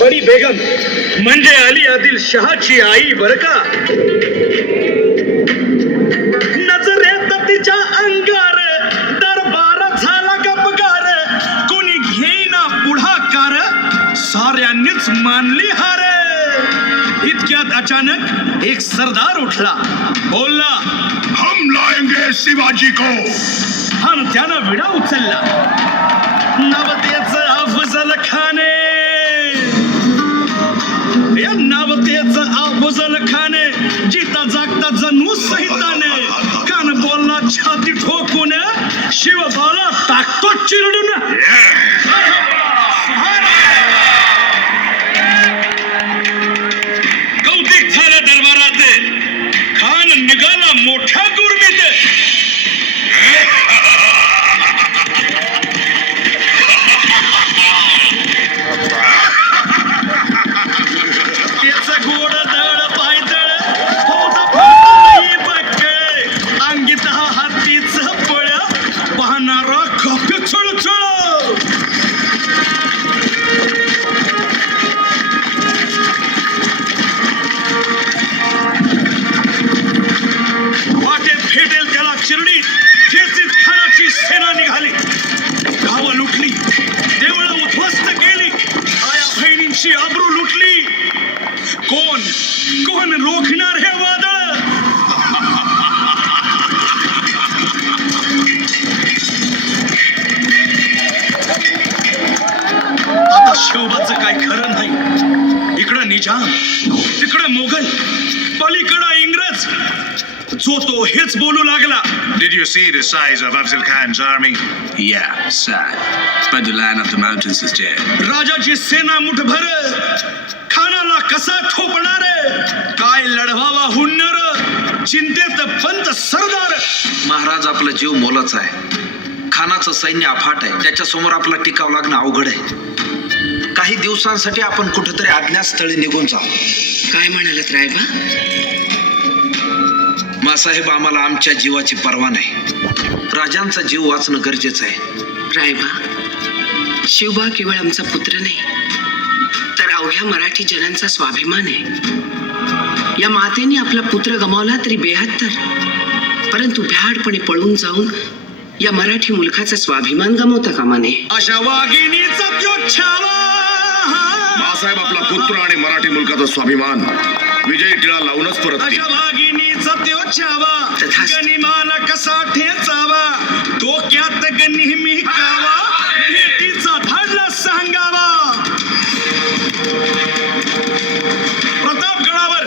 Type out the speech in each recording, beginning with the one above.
बडी बेगम म्हणजे अली आदिल शहाची आई बर का नजरेत तिच्या अंगार दरबार झाला गपगार। कोणी घेईना पुढाकार साऱ्यांनीच मानली हार। इतक्यात अचानक एक सरदार उठला। बोलला हम लाएंगे शिवाजी को. हम त्यानं विडा उचलला। बाला शिर्डीत त्याला खानाची सेना निघाली. गावं लुटली. देवळं उद्ध्वस्त केली. आया बहिणींची आबरू लुटली. कोण? कोण रोखणार हे वादळ? आता शिवबाचं काय खरं नाही. इकडं निजाम तिकडं मोगल पलीकडं जो तो हेच बोलू लागला. Did you see the size of Afzal Khan's army? Yeah, sad. But the lion of the mountains is dead. राजाची सेना मुठभर खानाला कसा ठोपणार? काय लढवावा हुन्नर? चिंतेत पंत सरदार. महाराज आपला जीव मोलाचा आहे. खानाचं सैन्य अफाट आहे. त्याच्यासमोर आपला टिकाव लागणं अवघड आहे. काही दिवसांसाठी आपण कुठेतरी अज्ञातस्थळी निघून जाऊ. काय म्हणालात रायबा? मासाहेब आम्हाला आमच्या जीवाची पर्वा नाही. राजांचा जीव वाचणं गरजेचं आहे. रायबा शिवबा केवळ आमचा पुत्र नाही तर अवघ्या मराठी जनांचा स्वाभिमान आहे. या मातेने आपला पुत्र गमावला तरी बेहत्तर परंतु भ्याडपणे पळून जाऊन या मराठी मुलखाचा स्वाभिमान गमावता कामा नये. अशा वाघिणीचा मासाहेब आपला पुत्र आणि मराठी मुलकाचा स्वाभिमान. विजयी टिळा लावूनच परत कसा ठेचावा? डोक्यात नेहमी कावा भेटीचा धाडला सांगावा. प्रतापगडावर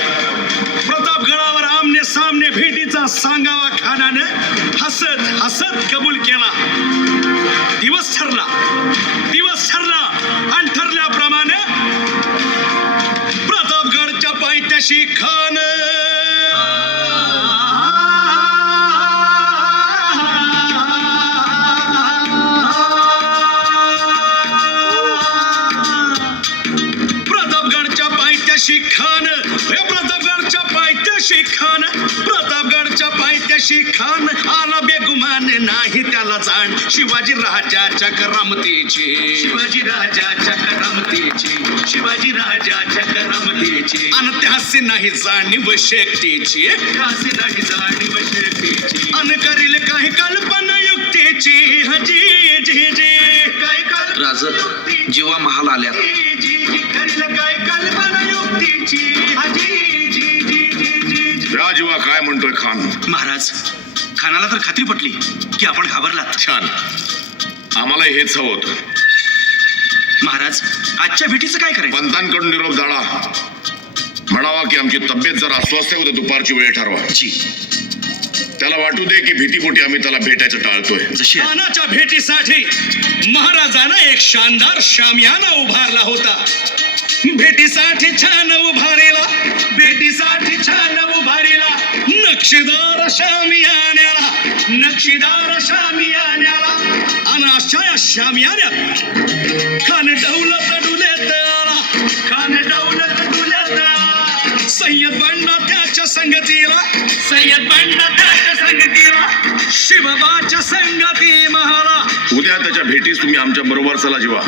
प्रतापगडावर आमने सामने भेटीचा सांगावा खानानं हसत हसत कबूल केला. दिवस ठरला. पायथ्याशी खान आला बेगुमान नाही त्याला जाण. शिवाजी राजाच्या करामतीची. शिवाजी राजाच्या करामतीची. शिवाजी राजाच्या करामतीची. आणि त्यासे नाही जाणीव शेकटीची त्यासे नाही जाणीव शेकटीची अन करील काही कल्पना युक्तीची. हजी जी जी. काय कल्पना राज जीवा महाल आल्यात. राजीवा काय म्हणतोय खान? महाराज खानाला तर खात्री पटली की आपण घाबरलात. छान. आम्हाला हेच हवं होतं. महाराज आजच्या भेटीचं काय करायचं? पंतांकडून निरोप जाळा म्हणावा की आमची तब्येत जर अस्वस्थ उद्या दुपारची वेळ ठरवा. जी. त्याला वाटू दे की भीतीपोटी आम्ही त्याला भेटायचं टाळतोय. जशी खानाच्या भेटीसाठी महाराजानं एक शानदार शामियाना उभारला होता. भेटीसाठी छान उभारीला भेटीसाठी छान उभारीला. नक्षीदार शामियान्याला नक्षीदार शामियान्याला आणि अशा या शामियान्यात खान डौलत सेलिब्रिटीज तुम्ही आमच्या बरोबर चला जीवा.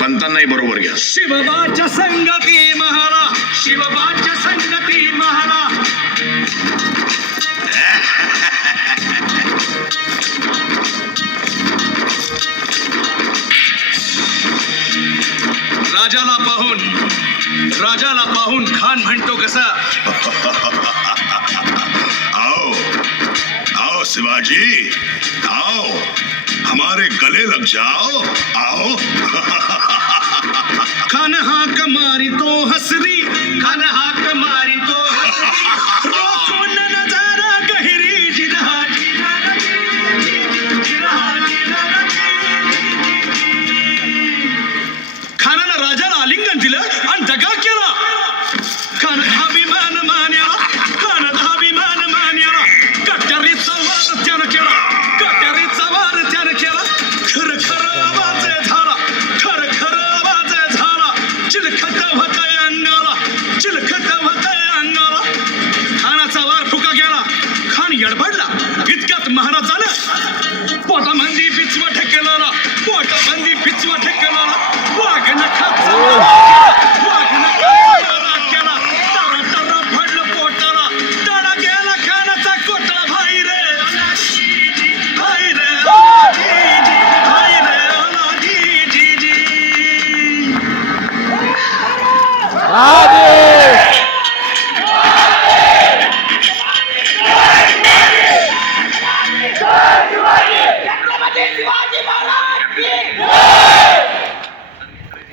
पंतांनाही बरोबर घ्या. शिवबाच्या संगती महारा शिवबाच्या संगती महारा. राजाला पाहून राजाला पाहून खान म्हणतो कसा? आओ आओ शिवाजी जाओ आओ। कन्हा कमारी तो हसरी 好